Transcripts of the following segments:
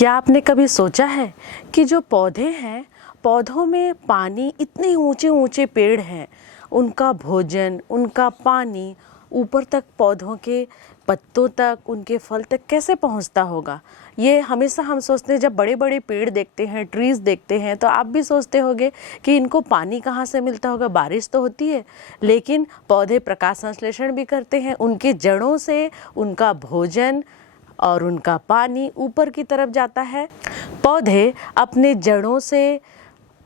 क्या आपने कभी सोचा है कि जो पौधे हैं, पौधों में पानी, इतने ऊंचे ऊंचे पेड़ हैं, उनका भोजन, उनका पानी ऊपर तक, पौधों के पत्तों तक, उनके फल तक कैसे पहुंचता होगा। ये हमेशा हम सोचते हैं, जब बड़े बड़े पेड़ देखते हैं, ट्रीज़ देखते हैं, तो आप भी सोचते होंगे कि इनको पानी कहाँ से मिलता होगा। बारिश तो होती है, लेकिन पौधे प्रकाश संश्लेषण भी करते हैं, उनके जड़ों से उनका भोजन और उनका पानी ऊपर की तरफ जाता है। पौधे अपने जड़ों से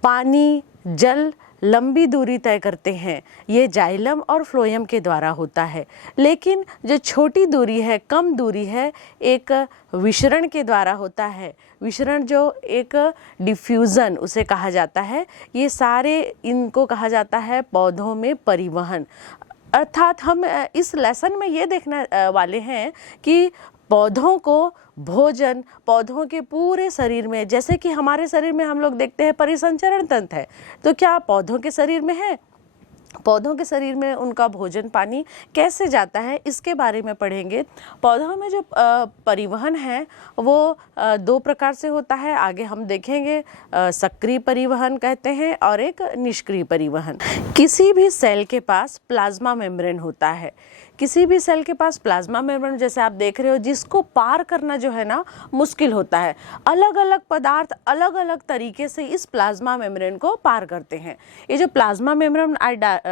पानी, जल लंबी दूरी तय करते हैं। ये जाइलम और फ्लोएम के द्वारा होता है। लेकिन जो छोटी दूरी है, कम दूरी है, एक विसरण के द्वारा होता है। विसरण जो एक डिफ्यूज़न उसे कहा जाता है। ये सारे, इनको कहा जाता है पौधों में परिवहन। अर्थात हम इस लेसन में ये देखने वाले हैं कि पौधों को भोजन, पौधों के पूरे शरीर में, जैसे कि हमारे शरीर में हम लोग देखते हैं परिसंचरण तंत्र है, तो क्या पौधों के शरीर में है? पौधों के शरीर में उनका भोजन पानी कैसे जाता है, इसके बारे में पढ़ेंगे। पौधों में जो परिवहन है वो दो प्रकार से होता है, आगे हम देखेंगे। सक्रिय परिवहन कहते हैं और एक निष्क्रिय परिवहन। किसी भी सेल के पास प्लाज्मा मेम्ब्रेन होता है। किसी भी सेल के पास प्लाज्मा मेम्ब्रेन, जैसे आप देख रहे हो, जिसको पार करना जो है ना मुश्किल होता है। अलग अलग पदार्थ अलग अलग तरीके से इस प्लाज्मा मेम्ब्रेन को पार करते हैं। ये जो प्लाज्मा मेम्ब्रेन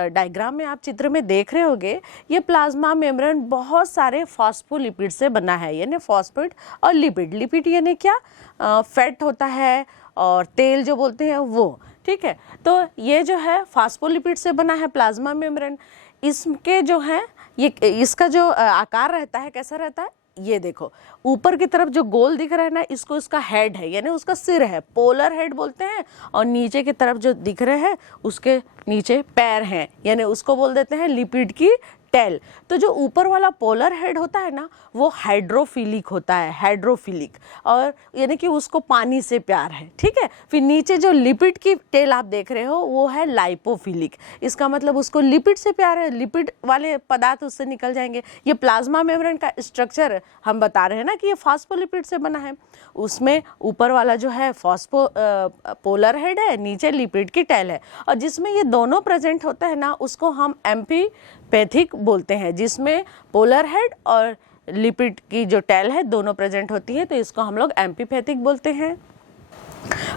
डायग्राम में आप चित्र में देख रहे होंगे, ये प्लाज्मा मेम्ब्रेन बहुत सारे फॉस्फोलिपिड से बना है, यानी फॉस्फेट और लिपिड। लिपिड यानी क्या? फैट होता है, और तेल जो बोलते हैं वो, ठीक है। तो ये जो है फॉस्फोलिपिड से बना है प्लाज्मा मेम्ब्रेन। इसके जो है, ये इसका जो आकार रहता है, कैसा रहता है, ये देखो ऊपर की तरफ जो गोल दिख रहा है ना, इसको इसका हेड है, यानी उसका सिर है, पोलर हेड बोलते हैं। और नीचे की तरफ जो दिख रहे हैं, उसके नीचे पैर हैं, यानी उसको बोल देते हैं लिपिड की टेल। तो जो ऊपर वाला पोलर हेड होता है ना, वो हाइड्रोफिलिक होता है, हाइड्रोफिलिक, और यानी कि उसको पानी से प्यार है, ठीक है। फिर नीचे जो लिपिड की टेल आप देख रहे हो, वो है लाइपोफिलिक। इसका मतलब उसको लिपिड से प्यार है, लिपिड वाले पदार्थ उससे निकल जाएंगे। ये प्लाज्मा मेम्ब्रेन का स्ट्रक्चर हम बता रहे हैं ना कि ये फॉस्फोलिपिड से बना है। उसमें ऊपर वाला जो है पोलर हेड है, नीचे लिपिड की टेल है, और जिसमें ये दोनों प्रेजेंट होता है ना, उसको हम एम्फीपैथिक बोलते हैं। जिसमें पोलर हेड और लिपिड की जो टेल है दोनों प्रेजेंट होती है, तो इसको हम लोग एम्फीपैथिक बोलते हैं।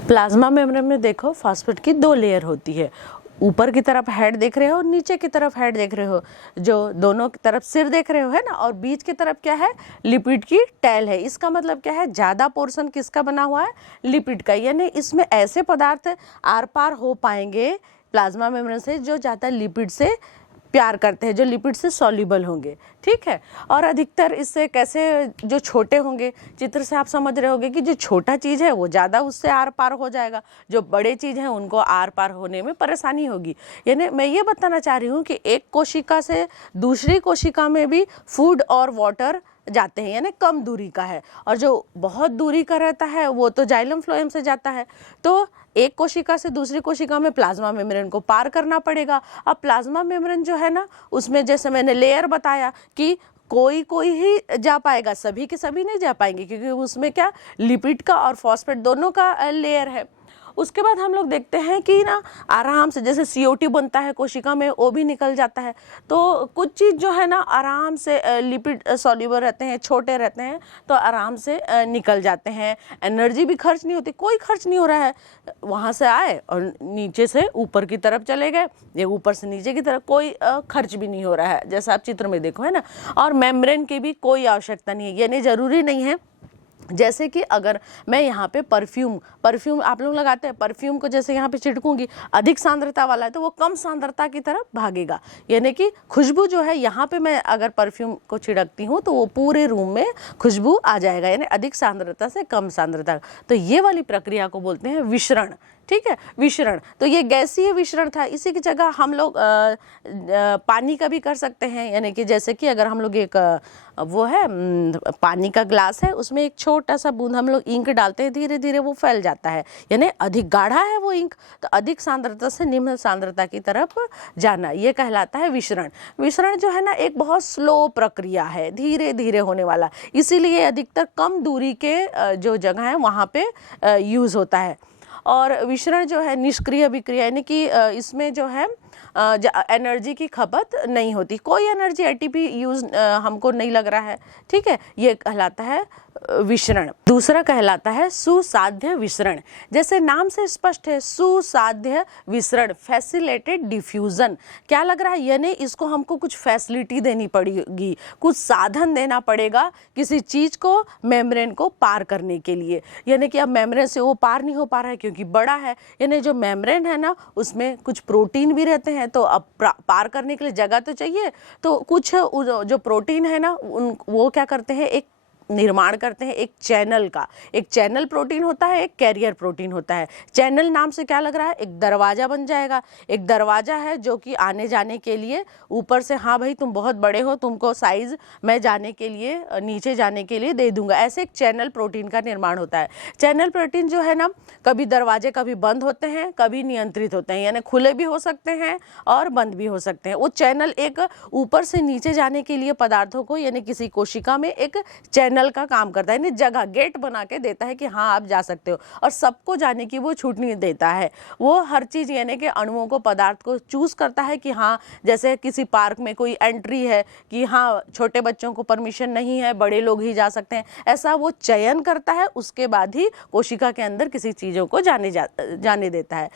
प्लाज्मा मेम्ब्रेन में देखो फॉस्फेट की दो लेयर होती है। ऊपर की तरफ हेड देख रहे हो, नीचे की तरफ हेड देख रहे हो, जो दोनों की तरफ सिर देख रहे हो, है ना, और बीच की तरफ क्या है? लिपिड की टेल है। इसका मतलब क्या है? ज़्यादा पोर्शन किसका बना हुआ है? लिपिड का। यानी इसमें ऐसे पदार्थ आर पार हो पाएंगे प्लाज्मा मेम्ब्रेन से जो ज़्यादा लिपिड से प्यार करते हैं, जो लिपिड से सॉल्युबल होंगे, ठीक है। और अधिकतर इससे कैसे, जो छोटे होंगे, चित्र से आप समझ रहे होंगे कि जो छोटा चीज़ है वो ज़्यादा उससे आर पार हो जाएगा, जो बड़े चीज़ हैं उनको आर पार होने में परेशानी होगी। यानी मैं ये बताना चाह रही हूँ कि एक कोशिका से दूसरी कोशिका में भी फूड और वाटर जाते हैं, यानी कम दूरी का है, और जो बहुत दूरी का रहता है वो तो जाइलम फ्लोएम से जाता है। तो एक कोशिका से दूसरी कोशिका में प्लाज्मा मेम्ब्रेन को पार करना पड़ेगा। अब प्लाज्मा मेम्ब्रेन जो है ना, उसमें जैसे मैंने लेयर बताया कि कोई कोई ही जा पाएगा, सभी के सभी नहीं जा पाएंगे, क्योंकि उसमें क्या, लिपिड का और फॉस्फेट दोनों का लेयर है। उसके बाद हम लोग देखते हैं कि ना आराम से, जैसे CO2 बनता है कोशिका में, वो भी निकल जाता है। तो कुछ चीज़ जो है ना आराम से, लिपिड सॉल्युबल रहते हैं, छोटे रहते हैं, तो आराम से निकल जाते हैं। एनर्जी भी खर्च नहीं होती, कोई खर्च नहीं हो रहा है। वहाँ से आए और नीचे से ऊपर की तरफ चले गए, ये ऊपर से नीचे की तरफ, कोई खर्च भी नहीं हो रहा है, जैसा आप चित्र में देखो, है ना। और मेम्ब्रेन की भी कोई आवश्यकता नहीं है, यानी ज़रूरी नहीं है। जैसे कि अगर मैं यहाँ पे परफ्यूम आप लोग लगाते हैं, परफ्यूम को जैसे यहाँ पे छिड़कूंगी, अधिक सांद्रता वाला है तो वो कम सांद्रता की तरफ भागेगा। यानी कि खुशबू जो है, यहाँ पे मैं अगर परफ्यूम को छिड़कती हूँ तो वो पूरे रूम में खुशबू आ जाएगा, यानी अधिक सांद्रता से कम सांद्रता। तो ये वाली प्रक्रिया को बोलते हैं विसरण, ठीक है, विशरण। तो ये गैसीय विशरण था। इसी की जगह हम लोग पानी का भी कर सकते हैं, यानी कि जैसे कि अगर हम लोग एक वो है पानी का ग्लास है, उसमें एक छोटा सा बूंद हम लोग इंक डालते हैं, धीरे धीरे वो फैल जाता है, यानी अधिक गाढ़ा है वो इंक, तो अधिक सांद्रता से निम्न सांद्रता की तरफ जाना, ये कहलाता है विशरण। विशरण जो है ना एक बहुत स्लो प्रक्रिया है, धीरे धीरे होने वाला, इसीलिए अधिकतर कम दूरी के जो जगह है वहाँ पे यूज़ होता है। और विशरण जो है निष्क्रिय विक्रिया, यानी कि इसमें जो है एनर्जी की खपत नहीं होती, कोई एनर्जी एटीपी यूज हमको नहीं लग रहा है, ठीक है, ये कहलाता है विशरण। दूसरा कहलाता है सुसाध्य विसरण। जैसे नाम से स्पष्ट है, सुसाध्य विसरण, फैसिलिटेड डिफ्यूजन। क्या लग रहा है, यानी इसको हमको कुछ फैसिलिटी देनी पड़ेगी, कुछ साधन देना पड़ेगा किसी चीज को मेम्ब्रेन को पार करने के लिए, यानी कि अब मेम्ब्रेन से वो पार नहीं हो पा रहा है क्योंकि बड़ा है, यानी जो मेम्ब्रेन है ना उसमें कुछ प्रोटीन भी रहते हैं, तो अब पार करने के लिए जगह तो चाहिए, तो कुछ जो प्रोटीन है ना वो क्या करते हैं, एक निर्माण करते हैं एक चैनल का। एक चैनल प्रोटीन होता है, एक कैरियर प्रोटीन होता है। चैनल नाम से क्या लग रहा है, एक दरवाजा बन जाएगा, एक दरवाजा है जो कि आने जाने के लिए ऊपर से, हाँ भाई तुम बहुत बड़े हो, तुमको साइज मैं जाने के लिए, नीचे जाने के लिए दे दूंगा, ऐसे एक चैनल प्रोटीन का निर्माण होता है। चैनल प्रोटीन जो है ना कभी दरवाजे कभी बंद होते हैं, कभी नियंत्रित होते हैं, यानी खुले भी हो सकते हैं और बंद भी हो सकते हैं। वो चैनल एक ऊपर से नीचे जाने के लिए पदार्थों को, यानी किसी कोशिका में एक चैनल का काम करता है, यानी जगह गेट बना के देता है कि हाँ आप जा सकते हो, और सबको जाने की वो छूट नहीं देता है। वो हर चीज यानी कि अणुओं को, पदार्थ को चूज करता है कि हाँ, जैसे किसी पार्क में कोई एंट्री है कि हाँ छोटे बच्चों को परमिशन नहीं है, बड़े लोग ही जा सकते हैं, ऐसा वो चयन करता है, उसके बाद ही कोशिका के अंदर किसी चीजों को जाने देता है।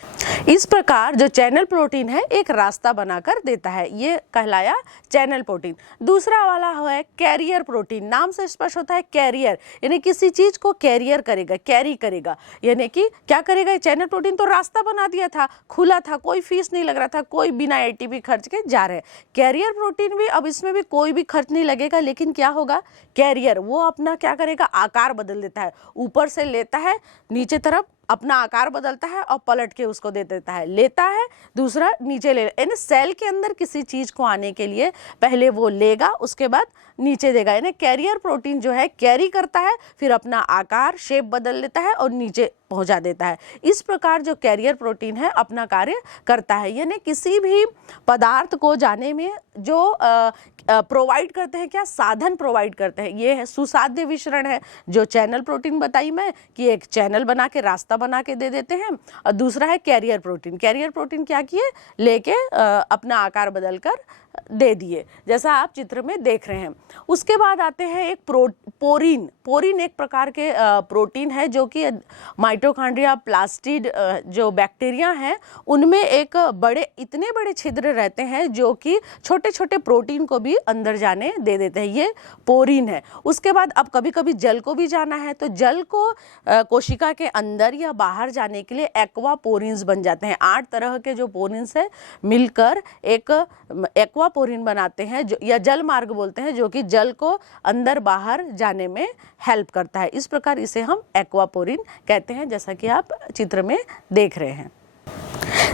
इस प्रकार जो चैनल प्रोटीन है एक रास्ता बनाकर देता है, ये कहलाया चैनल प्रोटीन। दूसरा वाला है कैरियर प्रोटीन। नाम से स्पष्ट होता है कैरियर, यानी किसी चीज को कैरियर करेगा, कैरी करेगा, यानी कि क्या करेगा। चैनल प्रोटीन तो रास्ता बना दिया था, खुला था, कोई फीस नहीं लग रहा था, कोई बिना एटीपी खर्च के जा रहे। कैरियर प्रोटीन भी, अब इसमें भी कोई भी खर्च नहीं लगेगा, लेकिन क्या होगा, कैरियर वो अपना क्या करेगा, आकार बदल देता है, ऊपर से लेता है, नीचे तरफ अपना आकार बदलता है और पलट के उसको दे देता है, लेता है, दूसरा नीचे ले, यानी सेल के अंदर किसी चीज को आने के लिए पहले वो लेगा, उसके बाद नीचे देगा, यानी कैरियर प्रोटीन जो है कैरी करता है, फिर अपना आकार शेप बदल लेता है और नीचे पहुंचा देता है। इस प्रकार जो कैरियर प्रोटीन है अपना कार्य करता है, यानी किसी भी पदार्थ को जाने में जो प्रोवाइड करते हैं, क्या साधन प्रोवाइड करते हैं, ये है सुसाध्य विसरण है। जो चैनल प्रोटीन बताई मैं कि एक चैनल बना के, रास्ता बना के दे देते हैं, और दूसरा है कैरियर प्रोटीन। कैरियर प्रोटीन क्या किए, लेके अपना आकार बदलकर दे दिए, जैसा आप चित्र में देख रहे हैं। उसके बाद आते हैं एक पोरीन। पोरीन एक प्रकार के प्रोटीन है जो कि माइटोकॉन्ड्रिया, प्लास्टिड जो बैक्टीरिया हैं उनमें एक बड़े, इतने बड़े छिद्र रहते हैं जो कि छोटे छोटे प्रोटीन को भी अंदर जाने दे देते हैं, ये पोरीन है। उसके बाद अब कभी कभी जल को भी जाना है, तो जल को कोशिका के अंदर या बाहर जाने के लिए एक्वा पोरिन्स बन जाते हैं। 8 तरह के जो पोरिन्स है मिलकर एक एक्वा पोरिन बनाते हैं, जो या जल मार्ग बोलते हैं, जो कि जल को अंदर बाहर जाने में हेल्प करता है। इस प्रकार इसे हम एक्वा पोरिन कहते हैं, जैसा कि आप चित्र में देख रहे हैं।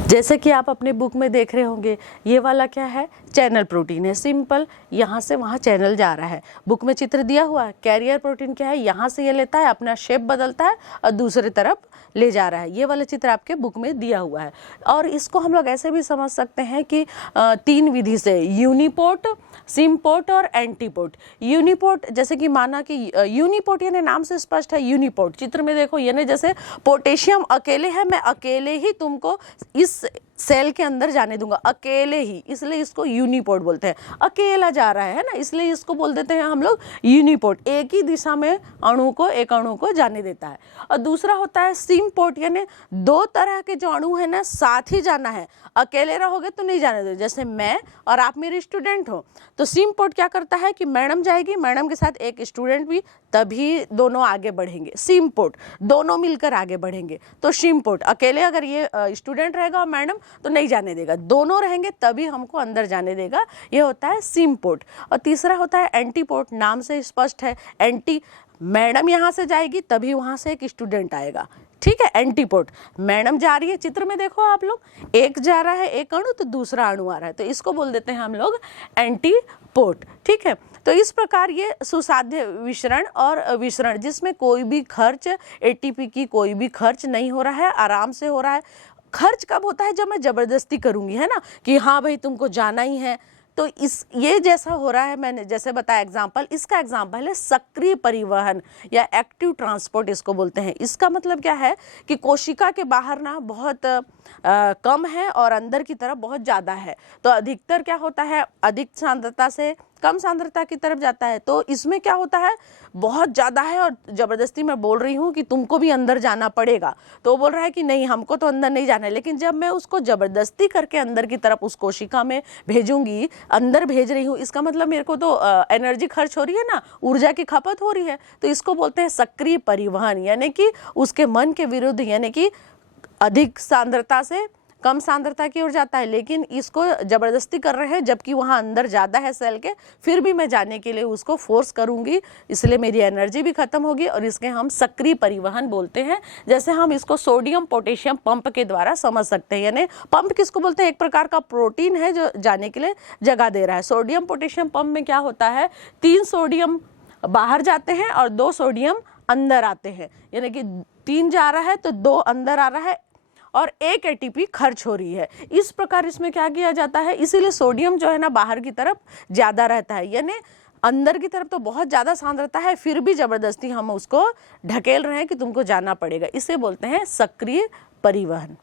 जैसे कि आप अपने बुक में देख रहे होंगे, ये वाला क्या है, चैनल प्रोटीन है, सिंपल, यहाँ से वहाँ चैनल जा रहा है। बुक में चित्र दिया हुआ है। कैरियर प्रोटीन क्या है, यहाँ से ये लेता है, अपना शेप बदलता है और दूसरे तरफ ले जा रहा है। ये वाला चित्र आपके बुक में दिया हुआ है। और इसको हम लोग ऐसे भी समझ सकते हैं कि 3 विधि से, यूनिपोर्ट, सिम्पोर्ट और एंटीपोर्ट। यूनिपोर्ट जैसे कि माना कि यूनिपोर्ट यानी नाम से स्पष्ट है, यूनिपोर्ट चित्र में देखो, यानी जैसे पोटेशियम अकेले है, मैं अकेले ही तुमको इस सेल के अंदर जाने दूंगा, अकेले ही, इसलिए इसको यूनिपोर्ट बोलते हैं। अकेला जा रहा है ना, इसलिए इसको बोल देते हैं हम लोग यूनिपोर्ट, एक ही दिशा में एक अणु को जाने देता है। और दूसरा होता है सिम्पोर्ट, यानी 2 तरह के जो अणु है ना साथ ही जाना है, अकेले रहोगे तो नहीं जाने दो। जैसे मैं और आप मेरे स्टूडेंट हो, तो सिम्पोर्ट क्या करता है कि मैडम जाएगी, मैडम के साथ एक स्टूडेंट भी, तभी दोनों आगे बढ़ेंगे। सिम्पोर्ट दोनों मिलकर आगे बढ़ेंगे, तो सिम्पोर्ट अकेले अगर ये स्टूडेंट रहेगा और मैडम तो नहीं जाने देगा, दोनों रहेंगे तभी हमको अंदर जाने देगा, ये होता है सिम्पोर्ट। और तीसरा होता है एंटीपोर्ट, नाम से स्पष्ट है, एंटी, मैडम यहाँ से जाएगी तभी वहाँ से एक स्टूडेंट आएगा, ठीक है, एंटीपोड। मैडम जा रही है, चित्र में देखो आप लोग, एक जा रहा है एक अणु तो दूसरा अणु आ रहा है, तो इसको बोल देते हैं हम लोग एंटीपोड। ठीक है, तो इस प्रकार ये सुसाध्य विसरण और विसरण जिसमें कोई भी खर्च, एटीपी की कोई भी खर्च नहीं हो रहा है, आराम से हो रहा है। खर्च कब होता है? जब मैं जबरदस्ती करूंगी, है ना, कि हाँ भाई तुमको जाना ही है। तो इस ये जैसा हो रहा है, मैंने जैसे बताया एग्जाम्पल, इसका एग्जाम्पल है सक्रिय परिवहन या एक्टिव ट्रांसपोर्ट इसको बोलते हैं। इसका मतलब क्या है कि कोशिका के बाहर ना बहुत कम है और अंदर की तरफ बहुत ज़्यादा है। तो अधिकतर क्या होता है, अधिक सांद्रता से कम सांद्रता की तरफ जाता है। तो इसमें क्या होता है, बहुत ज़्यादा है और ज़बरदस्ती मैं बोल रही हूँ कि तुमको भी अंदर जाना पड़ेगा, तो वो बोल रहा है कि नहीं हमको तो अंदर नहीं जाना है। लेकिन जब मैं उसको ज़बरदस्ती करके अंदर की तरफ उस कोशिका में भेजूंगी, अंदर भेज रही हूँ, इसका मतलब मेरे को तो एनर्जी खर्च हो रही है ना, ऊर्जा की खपत हो रही है। तो इसको बोलते हैं सक्रिय परिवहन, यानी कि उसके मन के विरुद्ध, यानी कि अधिक सांद्रता से कम सांद्रता की ओर जाता है, लेकिन इसको जबरदस्ती कर रहे हैं जबकि वहाँ अंदर ज़्यादा है सेल के, फिर भी मैं जाने के लिए उसको फोर्स करूँगी, इसलिए मेरी एनर्जी भी खत्म होगी और इसके हम सक्रिय परिवहन बोलते हैं। जैसे हम इसको सोडियम पोटेशियम पंप के द्वारा समझ सकते हैं। यानी पंप किसको बोलते हैं? एक प्रकार का प्रोटीन है जो जाने के लिए जगह दे रहा है। सोडियम पोटेशियम पंप में क्या होता है, 3 सोडियम बाहर जाते हैं और 2 सोडियम अंदर आते हैं, यानी कि 3 जा रहा है तो 2 अंदर आ रहा है और 1 एटीपी खर्च हो रही है। इस प्रकार इसमें क्या किया जाता है, इसीलिए सोडियम जो है ना बाहर की तरफ ज़्यादा रहता है, यानी अंदर की तरफ तो बहुत ज़्यादा सांद्रता है, फिर भी ज़बरदस्ती हम उसको ढकेल रहे हैं कि तुमको जाना पड़ेगा। इसे बोलते हैं सक्रिय परिवहन।